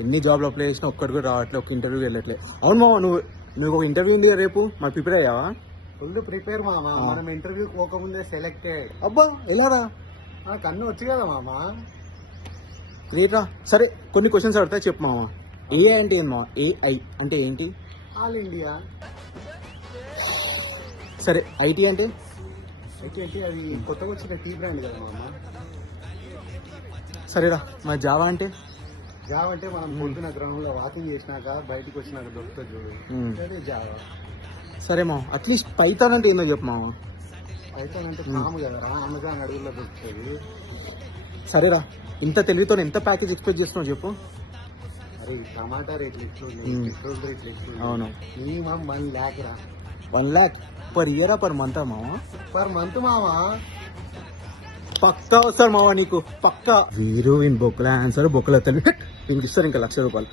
ఎన్ని జాబ్లు అప్లై చేసినా ఒక్కటి కూడా రావట్లేదు, ఒక్క ఇంటర్వ్యూకి వెళ్ళట్లే. అవును మామ, నువ్వు ఒక ఇంటర్వ్యూ ఉంది రేపు, మరి ప్రిపేర్ అయ్యావా? ఫుల్ ప్రిపేర్ మామ. మనం ఇంటర్వ్యూ పోకముందే సెలెక్టెడ్. అబ్బా ఎలారా? కన్ను వచ్చు కదా మామ. రేట్రా. సరే కొన్ని క్వశ్చన్స్ అడితే చెప్పు మామ. ఏఐ అంటే ఏం మామ? ఏఐ అంటే ఏంటి? All India. సరే ఐటీ అంటే? ఐటీ అంటే అది కొత్తగా వచ్చిన టీ బ్రాండ్ కదా మామ. సరేరా. మరి జావా అంటే? జావా అంటే మనం పొద్దున గ్రౌండ్లో వాకింగ్ చేసినాక బయటకు వచ్చినాక దొరుకుతుంది చూడు, అదే జావా. సరే మామ, అట్లీస్ట్ పైథాన్ అంటే ఏందో చెప్పు మామ. పైథాన్ అంటే పాము కదరా, అమెజాన్ అడవుల్లో దొరుకుతుంది. సరేరా, ఇంత తెలివితో ఎంత ప్యాకేజ్ ఎక్స్పెక్ట్ చేస్తున్నావు చెప్పు. అరే టమాటా రేట్లు ఎట్లుంది, పెట్రోల్ రేట్లు ఎట్లుంది, అవును. మినిమం 1 lakh రా. 1 lakh పర్ ఇయరా పర్ మంతా మామ? పర్ మంత్ మామా. పక్కా వస్తారు మావా నీకు, పక్కా. వీరు ఇన్ బొక్కల ఆన్సర్, బొక్కల తెలివి. ఇంక ఇస్తారు ఇంకా 1,00,000 రూపాయలు.